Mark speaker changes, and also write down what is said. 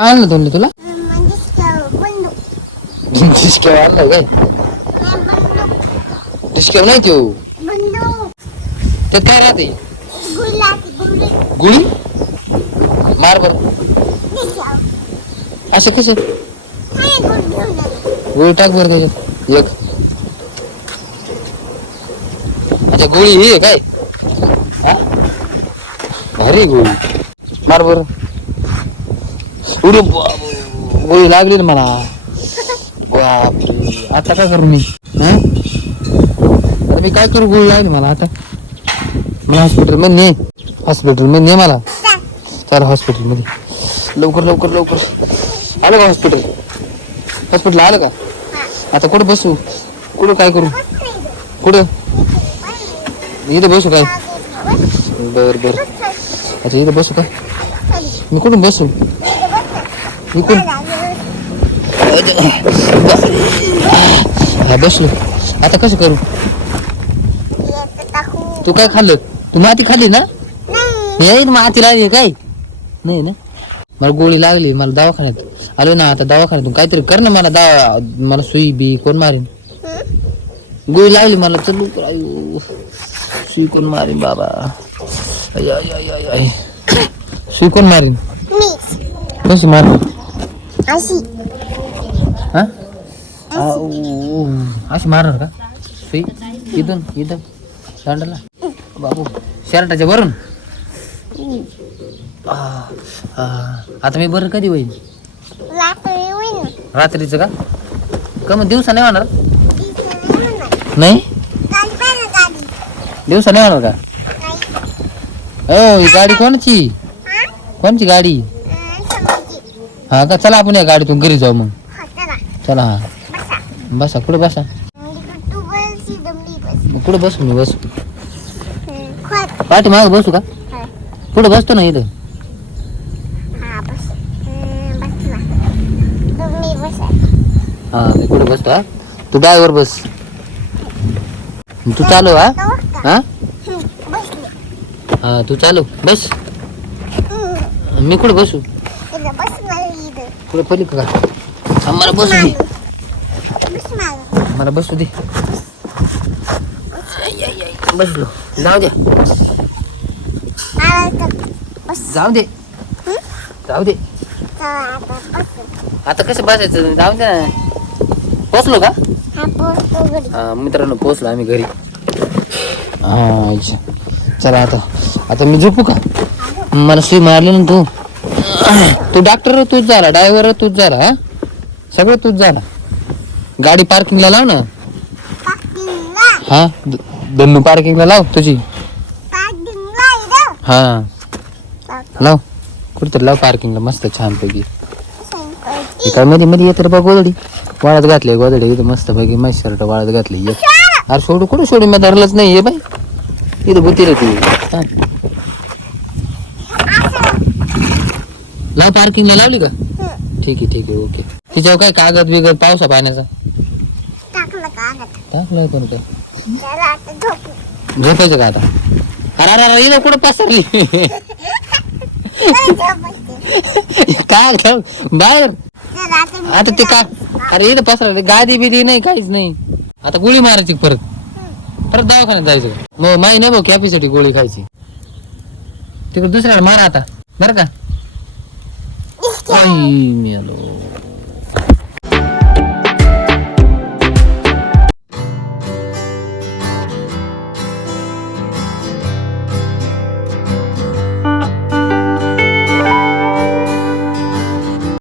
Speaker 1: आणलं तुला. तुला डिस्केव आणलं काय? डिस्केव नाही तो.
Speaker 2: ते
Speaker 1: त्यात काय राहते? गुळी? मार बर. असं कसं?
Speaker 2: गुळी
Speaker 1: गोळी टाक बर त्याच्यात. एक. अच्छा गोळी ही काय? भारी गोळी. मार बरं. उडी गोळी लागली ना मला. बापरे आता काय करू मी? मी काय करू गोळी लागली मला आता. मला हॉस्पिटलमध्ये ने हॉस्पिटलमध्ये ने मला. चल हॉस्पिटलमध्ये. लवकर लवकर लवकर. आलं का हॉस्पिटल हॉस्पिटल आलं का? आता कुठं बसू? कुठं काय करू? कुठं? इथं बसू काय? बर बर. अच्छा इथं बसू का मी कुठून बसू? कुठं हा बसलो. आता कसं करू? तू काय खाल्लं? तू माती खाल्ली ना?
Speaker 2: नाही.
Speaker 1: येईल माती लागली काय? नाही ना? मला गोळी लागली मला दवाखान्यात. आलो ना आता दवाखान्यातून. काहीतरी कर ना मला दवा. मला सुई बी कोण मारेन? गोळी लागली मला चल सुई कोण मारेन बाबा? सुई कोण मारेन? कशी मारेन?
Speaker 2: अशी
Speaker 1: हा? आऊ. अशी मारणार का? सुई इथून इथं. दांडाला. बाबू शर्टाच्या वरून. आ, आ. आता मी बरं कधी होईल
Speaker 2: होईल
Speaker 1: रात्रीचं का? का मग दिवसा नाही होणार? नाही?
Speaker 2: पाहिजे गाडी.
Speaker 1: दिवसा नाही होणार का? हो ही गाडी कोणाची?
Speaker 2: हा?
Speaker 1: कोणची गाडी. हा का चला आपण या गाडीतून घरी जाऊ मग.
Speaker 2: हो, चला.
Speaker 1: चला हा.
Speaker 2: बसा.
Speaker 1: बसा कुठे बसा?
Speaker 2: तू
Speaker 1: मग कुठे बसू मी? बसू.
Speaker 2: खोत
Speaker 1: पाठी माग बसू का?
Speaker 2: हा.
Speaker 1: कुठे बसतो ना इथं?
Speaker 2: हा, बस. बसला तुम्ही बसा.
Speaker 1: मी कुठे बसतो हा? तू ड्रायव्हर बस. तू चालू हा?
Speaker 2: तो का?
Speaker 1: हा?
Speaker 2: हं, बसले
Speaker 1: हा तू चालू बस. मी कुठे बसू?
Speaker 2: इथं बस मला इथं.
Speaker 1: कुठे पली का? हा, मला बसू दे.
Speaker 2: बस मागं.
Speaker 1: मला बसू दे. बसलो. जाऊ दे.
Speaker 2: आला तर बस.
Speaker 1: जाऊ दे. जाऊ दे.
Speaker 2: आता बस.
Speaker 1: आता कसं बसायचं? जाऊ दे ना. पोचलो का?
Speaker 2: हा पोहोचतो घरी.
Speaker 1: हा मित्रांनो पोचलो आम्ही घरी. हा अच्छा. चला आता. आता मी झोपू का? मला सुई मारली ना तू. तू डॉक्टर तूच झाला ड्रायव्हर तूच झाला सगळं तूच झाला गाडी पार्किंगला लाव ना. हा द- पार्किंगला लाव तुझी. हा. लाव. कुठेतरी लाव पार्किंगला मस्त छान पैकी काय मध्ये मध्ये येत रे बा गोदडी वाळत घातले गोदडी इथं मस्त पैकी मस्त शर्ट वाळत घातली अरे सोडू कुठं सोडू? मी धरलंच नाही आहे बाई. इथं बुती रे ती हा. लाव पार्किंगला लावली का? ठीक आहे ठीक आहे ओके तिच्यावर काय कागद बिगद पावसा पाण्याचा?
Speaker 2: टाकलं का आगत
Speaker 1: टाकलं कोण काय?
Speaker 2: चला आता झोपू.
Speaker 1: झोपायचं का आता? अरे अरे अरे इथं कुठं पसरली?
Speaker 2: झोपायचं.
Speaker 1: काय काय? बाहेर.
Speaker 2: चला आता मी
Speaker 1: आता ते का अरे इथं पसरलं. गादी बिदी नाही काहीच नाही. आता गोळी मारायची परत? परत दवाखान्यात जायचं मग माही नाही भाऊ कॅपॅसिटी गोळी खायची. तिकडे दुसऱ्याला मारा आता. बरं का? आई, मी आलो